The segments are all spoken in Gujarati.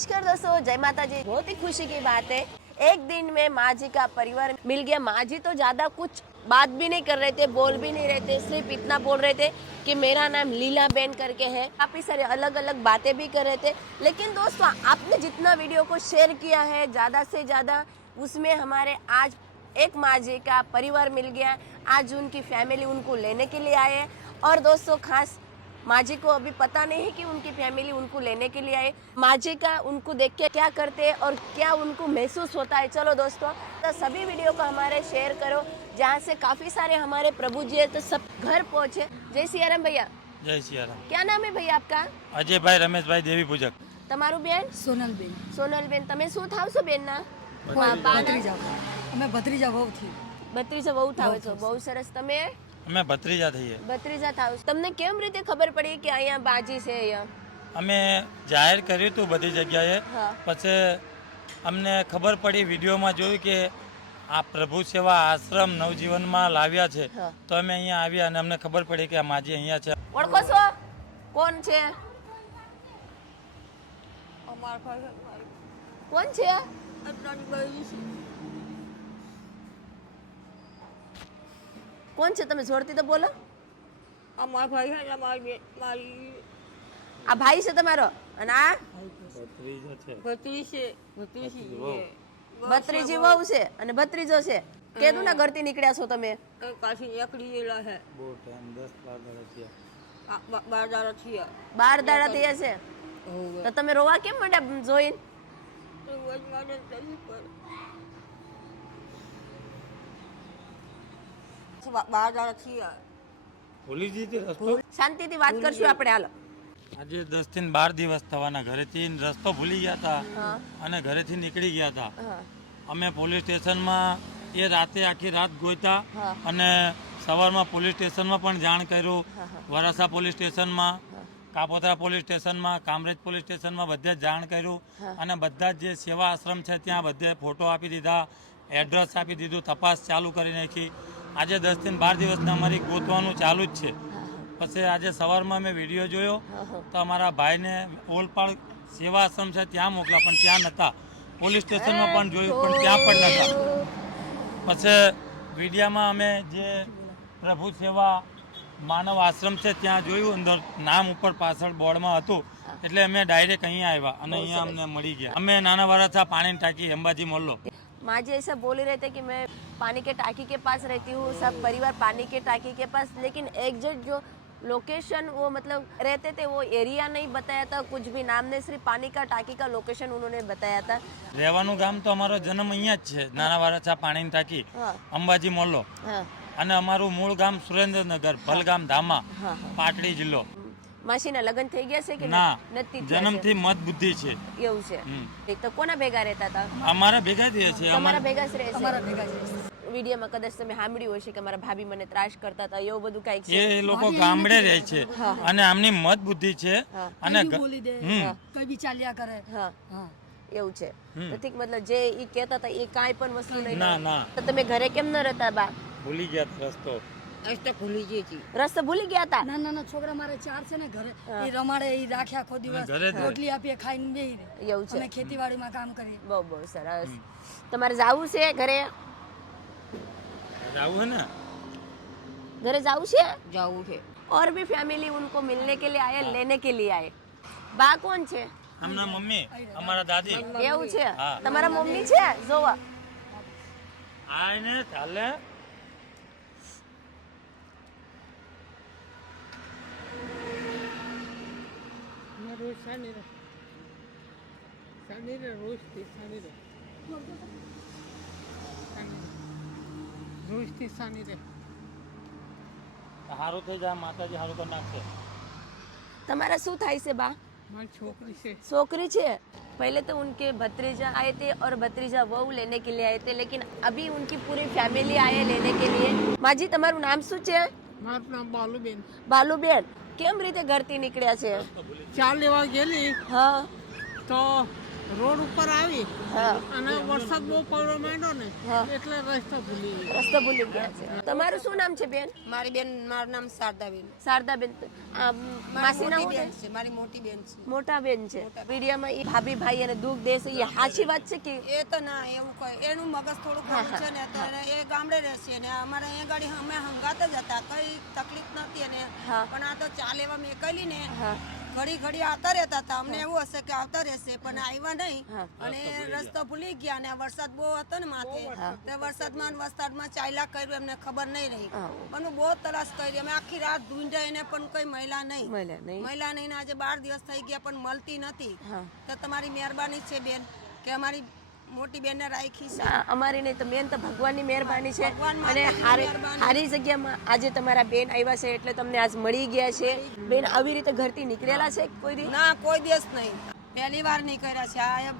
नमस्कार दोस्तों, जय माता जी। बहुत ही खुशी की बात है, एक दिन में माँ जी का परिवार मिल गया। माँ जी तो ज्यादा कुछ बात भी नहीं कर रहे थे, बोल भी नहीं रहे थे, सिर्फ इतना बोल रहे थे कि मेरा नाम लीला बेन करके है। काफी सारे अलग अलग बातें भी कर रहे थे। लेकिन दोस्तों, आपने जितना वीडियो को शेयर किया है ज्यादा से ज्यादा, उसमें हमारे आज एक माँ जी का परिवार मिल गया। आज उनकी फैमिली उनको लेने के लिए आए। और दोस्तों, खास माँ जी को अभी पता नहीं है कि उनकी फैमिली उनको लेने के लिए आए। माँ जी का उनको देख के क्या करते हैं और क्या उनको महसूस होता है। चलो दोस्तों, तो सभी वीडियो को हमारे शेयर करो, जहाँ से काफी सारे हमारे प्रभु जी है तो सब घर पहुँचे। जय सियाराम भैया। जय सियाराम। क्या नाम है भैया आपका? अजय भाई, रमेश भाई, देवी पूजक। તમારું બેન? સોનલબેન. સોનલબેન, તમે શું થાવ છો બેનના? ભત્રીજા. અમે ભત્રીજા વહુ થી. ભત્રીજા વહુ થાવ છો, બહુ સરસ। તમે અમે ભત્રીજા થઈએ। ભત્રીજા થાવ છો। તમને કેમ રીતે ખબર પડી કે અહીંયા બાજી છે? અહીંયા અમે જાહેર કર્યું હતું બધી જગ્યાએ, હા પછી અમને ખબર પડી, વિડીયોમાં જોયું કે આ પ્રભુ સેવા આશ્રમ નવજીવનમાં લાવ્યા છે, હા. તો અમે અહીંયા આવ્યા અને અમને ખબર પડી કે આ માજી અહીંયા છે। ઓળખો છો કોણ છે? કોણ છે? કોણ છે? તમે જોરથી તો બોલો। આ ભાઈ છે તમારો? અને આ ભત્રીજો છે। ભત્રીજી વહુ છે અને ભત્રીજો છે। કેદું ના ઘરથી નીકળ્યા છો તમે? બહુ ટાઈમ 10-12 થયા। 12 દાડા થયા છે। તો તમે રોવા કેમ માંડ્યા જોઈને? ભૂલી જીતી રસ્તો। શાંતિથી વાત કરશું આપણે, હાલો। આજે 10 થી 12 દિવસ થવાના, ઘરેથી રસ્તો ભૂલી ગયા હતા હા અને ઘરેથી નીકળી ગયા હતા। હા અમે પોલીસ સ્ટેશનમાં એ રાતે આખી રાત ગોતા હા અને સવારમાં પોલીસ સ્ટેશનમાં પણ જાણ કર્યું। હા, હા. વરાસા પોલીસ સ્ટેશનમાં, કાપોદ્રા પોલીસ સ્ટેશનમાં, કામરેજ પોલીસ સ્ટેશનમાં બધે જ જાણ કર્યું હા. અને બધા જ જે સેવા આશ્રમ છે ત્યાં બધે ફોટો આપી દીધા, એડ્રેસ આપી દીધું, તપાસ ચાલુ કરી નાખી। આજે 10 થી 12 દિવસના અમારી ગોતવાનું ચાલુ જ છે। પછી આજે સવારમાં મેં વિડીયો જોયો તો અમારા ભાઈને ઓલપાડ સેવા આશ્રમ છે ત્યાં મોકલા, પણ ત્યાં નહોતા। પોલીસ સ્ટેશનમાં પણ જોયું પણ ત્યાં પણ નહોતા। પછી વિડીયામાં અમે જે પ્રભુ સેવા માનવ આશ્રમ છે ત્યાં જોયું, અંદર નામ ઉપર પાછળ બોર્ડમાં હતું, એટલે અમે ડાયરેક્ટ અહીંયા આવ્યા અને અહીંયા અમને મળી ગયા। અમે નાના વાળા પાણીની ટાંકી, અંબાજી મોહલ્લો। माँ जी ऐसा बोल रहे थे कि मैं पानी के टाकी के पास रहती हूँ, सब परिवार पानी के टाकी के पास, लेकिन एग्जैक्ट जो लोकेशन वो मतलब रहते थे वो एरिया नहीं बताया था, कुछ भी नाम नहीं, सिर्फ पानी का टाकी का लोकेशन उन्होंने बताया था। રહેવાનું ગામ તો અમારો જન્મ અહીંયા જ છે, નાના વાળા પાણીની ટાંકી, हाँ અંબાજી મોહલ્લો। हाँ અને અમારું મૂળ ગામ સુરેન્દ્રનગર, ભલગામ ધામા, हाँ પાટડી જિલ્લો। માસીના લગ્ન થઈ ગયા છે કે ના, નથી થયા છે? જન્મથી મત બુદ્ધિ છે। એવું છે। હમ. તો કોના ભેગા રહેતા હતા? અમારા ભેગા જ રહે છે। તમારા ભેગા જ રહે છે? અમારા ભેગા છે. વિડીયોમાં કદાચ તમે સાંભળ્યું હશે કે મારા ભાભી મને ત્રાસ કરતા હતા, એવું બધું કઈક છે? એ લોકો ગામડે રહે છે હા. અને આમની મત બુદ્ધિ છે હા. અને કઈ બી બોલી દે, હમ. કઈ બી ચાલ્યા કરે. હા હા. એવું છે। હમ. તો ઠીક, મતલબ જે ઈ કહેતા હતા એ કાંઈ પણ વસ્તુ નહીં? ના ના, તો તમે ઘરે કેમ ન રહેતા બા? ભૂલી ગયા તા રસ્તો। રસ્તો ભૂલી ગયા હતા? નાના નાના છોકરા મારે 4 છે ને ઘરે, એ રમાડે, એ રાખે આખો દિવસ, ઘરે જ રહે. રોટલી આપીએ, ખાઈને બેહી રહે. એવું છે। અમે ખેતીવાડીમાં કામ કરીએ. બહુ બહુ સરસ। તમારે જાવું છે ઘરે? આવું હે ને, ઘરે જાવું છે? જાવું છે. और भी फैमिली उनको मिलने के लिए आए, लेने के लिए आए। बा કોણ છે? આમના મમ્મી, અમારા દાદી। એવું છે? હા. તમારા મમ્મી છે? જોવા આ ને ચાલે સારું થઈ જાય, માતાજી સારું કરી નાખશે। તમારા શું થાય છે બા? छोकरी છે। पहले तो उनके भतीजा आए थे और भतीजा वहू लेने के लिए आए थे, लेकिन अभी उनकी पूरी फैमिली आए लेने के लिए। माँ जी, તમારું નામ શું છે? મારું નામ બાલુબેન। બાલુબેન, કેમ રીતે ઘરથી નીકળ્યા છે? ચા લેવા ગયેલી હા તો રોડ ઉપર આવી હા અને વરસાદ બહુ પડવા માંડ્યો ને હા. એટલે રસ્તો ભૂલી ગઈ. રસ્તો ભૂલી ગયા છે. તમારું શું નામ છે બેન? મારી બેન, મારું નામ શારદાબેન. શારદાબેન. આ માસીના મોટી શું બેન છે, મારી મોટી બેન છે. મોટા બેન છે. વિડીયામાં એ ભાભી ભાઈ અને દુઃખ દેશે એ સાચી વાત છે કે એ તો ના એવું કઈ, એનું મગજ થોડું ખરું છે ને, તો એ ગામડે રહેશે ને અમારે અહીંયા ગાડી અમે હંગાત જ હતા, કઈ તકલીફ નથી એને. હા. પણ આ તો ચા લેવા મેકલી ને હા ઘડી ઘડી આવતા રહેતા હતા, અમને એવું હશે કે આવતા રહેશે પણ આવ્યા નહીં. હા. અને રસ્તો ભૂલી ગયા અને આ વરસાદ બહુ હતો ને માથે, તો વરસાદમાં ચાલ્યા કર્યું, એમને ખબર નહીં રહી. હા. પણ બહુ તલાશ કરી, અમે આખી રાત ઢૂંઢ્યા એને પણ કોઈ મહિલા નહીં. મળ્યા નહીં. મહિલા નહીં ને આજે 12 દિવસ થઈ ગયા પણ મળતી નથી. હા. તો તમારી મહેરબાની છે બેન કે અમારી મોટી બેનને રાખી છે. ના, અમારી નહીં તો બેન તો ભગવાનની મહેરબાની છે. ભગવાન અને માતાની હારી મહેરબાની. હારી જગ્યામાં આજે તમારા બેન આવ્યા છે એટલે તમને આજ મળી ગયા છે. બેન આવી રીતે ઘરથી નીકળેલા છે કોઈ દી? ના કોઈ દિવસ નહીં, પહેલી વાર નીકળ્યા છે. આ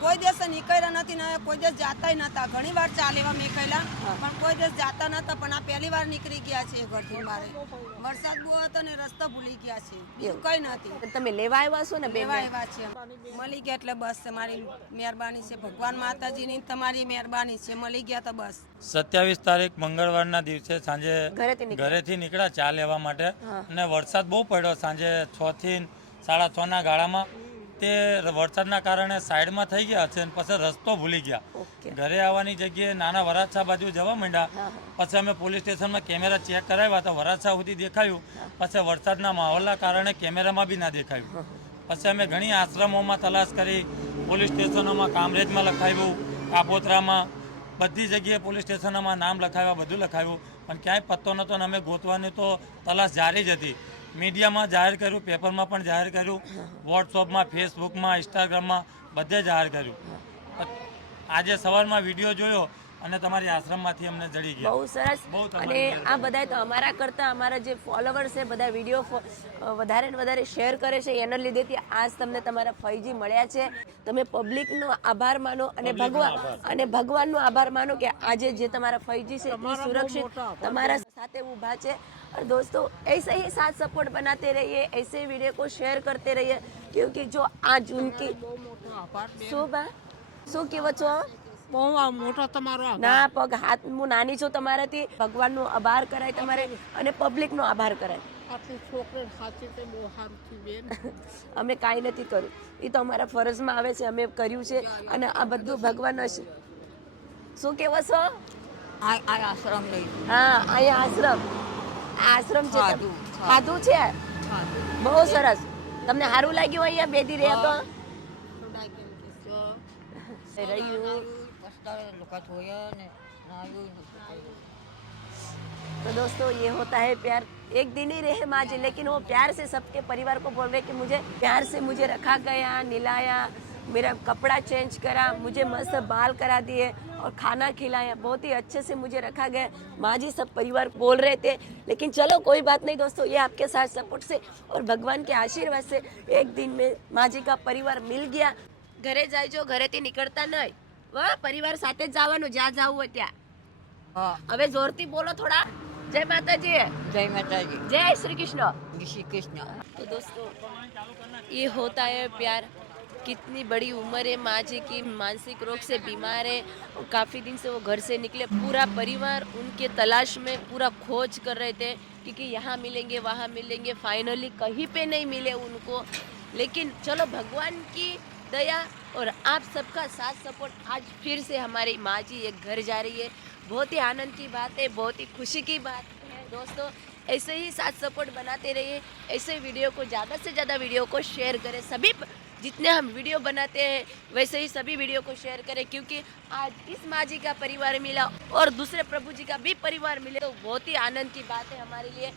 કોઈ દિવસ નીકળ્યા નથી ને કોઈ દિવસ જાતા નતા. ઘણી વાર ચા લેવા મેકેલા પણ કોઈ દિવસ જાતા નતા, પણ આ પહેલી વાર નીકળી ગયા છે એ ઘરથી. મારે વરસાદ બહુ હતો ને રસ્તો ભૂલી ગયા છે, બીજું કઈ નથી. તમે લેવા આવ્યા છો ને બેન? લેવા આવ્યા છે, મળી ગયા એટલે બસ તમારી મહેરબાની છે. ભગવાન માતાજીની તમારી મહેરબાની છે, મળી ગયા તો બસ. 27 તારીખ મંગળવારના દિવસે સાંજે ઘરેથી નીકળ્યા. ઘરેથી નીકળ્યા ચા લેવા માટે અને વરસાદ બહુ પડ્યો સાંજે 6 થી 6:30 ના ગાળામાં. તે વરસાદના કારણે સાઈડમાં થઈ ગયા છે અને પછી રસ્તો ભૂલી ગયા. ઓકે. ઘરે આવવાની જગ્યાએ નાના વરાછા બાજુ જવા માંડ્યા. પછી અમે પોલીસ સ્ટેશનમાં કેમેરા ચેક કરાવ્યા તો વરાછા સુધી દેખાયું. પછી વરસાદના માહોલના કારણે કેમેરામાં બી ના દેખાયું. પછી અમે ઘણી આશ્રમોમાં તલાશ કરી, પોલીસ સ્ટેશનોમાં, કામરેજમાં લખાવ્યું, કાપોતરામાં, બધી જગ્યાએ પોલીસ સ્ટેશનોમાં નામ લખાવ્યા, બધું લખાવ્યું પણ ક્યાંય પત્તો નહોતો. અને અમે ગોતવાની તો તલાશ જારી જ હતી. મીડિયામાં જાહેર કર્યું, પેપરમાં પણ જાહેર કર્યું, વોટ્સઅપમાં, ફેસબુકમાં, ઇન્સ્ટાગ્રામમાં બધે જાહેર કર્યું. આજે સવારમાં વિડીયો જોયો અને તમારી આશ્રમમાંથી અમને જડી ગયા. બહુ સરસ. બહુ તમારી અને આ બધા તો અમારા કરતા અમારા જે ફોલોવર્સ છે બધા વિડીયો વધારે ને વધારે શેર કરે છે, એના લીધેથી આજ તમને તમારા ફઈજી મળ્યા છે. તમે પબ્લિકનો આભાર માનો અને ભગવાનનો આભાર માનો કે આજે જે તમારા ફઈજી છે એ સુરક્ષિત તમારા સાથે ઊભા છે. और दोस्तों ऐसे ही साथ सपोर्ट बनाते रहिए, ऐसे ही वीडियो को शेयर करते रहिए क्योंकि जो आज उनकी શું કેવો છો? બહુ મોટો તમારો આભાર. ના પગ હાથ હું નાની છું તમારાથી. ભગવાનનો આભાર કરાય તમારે અને પબ્લિકનો આભાર કરાય. આટલી છોકરી સાચી તે બહુ સારું થયું બેન. અમે કાંઈ નથી કર્યું, એ તો અમારા ફરજમાં આવે છે, અમે કર્યું છે અને આ બધું ભગવાન હશે. શું કેવો છો? આ આશ્રમ લઈ હા અહીંયા આશ્રમ, આ આશ્રમ છે. ખાધું છે? બહુ સરસ. તમને સારું લાગ્યું અહીંયા બેદી રહ્યા તો? રહ્યું तो दोस्तों ये होता है प्यार. एक दिन ही रहे माँ जी, लेकिन वो प्यार से सबके परिवार को बोल रहे कि मुझे प्यार से मुझे रखा गया, निलाया, मेरा कपड़ा चेंज करा, मुझे मस्त बाल करा दिए और खाना खिलाया, बहुत ही अच्छे से मुझे रखा गया. माँ जी सब परिवार बोल रहे थे, लेकिन चलो कोई बात नहीं दोस्तों, ये आपके साथ सपोर्ट से और भगवान के आशीर्वाद से एक दिन में माँ जी का परिवार मिल गया. ઘરે જાયજો, ઘરેથી નીકળતા નહીં. વાહ, પરિવાર સાથે જ જવાનું જ્યાં જવું હોય ત્યાં. હવે જોરથી બોલો થોડા. જય માતાજી. જય માતાજી, जय श्री कृष्ण. શ્રી કૃષ્ણ. तो दोस्तों ये होता है प्यार. कितनी बड़ी उम्र है माँ जी की, मानसिक रोग से बीमार है और काफ़ी दिन से वो घर से निकले. पूरा परिवार उनके तलाश में पूरा खोज कर रहे थे क्योंकि यहाँ मिलेंगे वहाँ मिलेंगे, फाइनली कहीं पे नहीं मिले उनको. लेकिन चलो भगवान की दया और आप सबका साथ सपोर्ट, आज फिर से हमारी माँ जी एक घर जा रही है. बहुत ही आनंद की बात है, बहुत ही खुशी की बात है दोस्तों. ऐसे ही साथ सपोर्ट बनाते रहिए, ऐसे वीडियो को ज़्यादा से ज़्यादा वीडियो को शेयर करें. सभी जितने हम वीडियो बनाते हैं वैसे ही सभी वीडियो को शेयर करें क्योंकि आज इस माँ जी का परिवार मिला और दूसरे प्रभु जी का भी परिवार मिले तो बहुत ही आनंद की बात है हमारे लिए.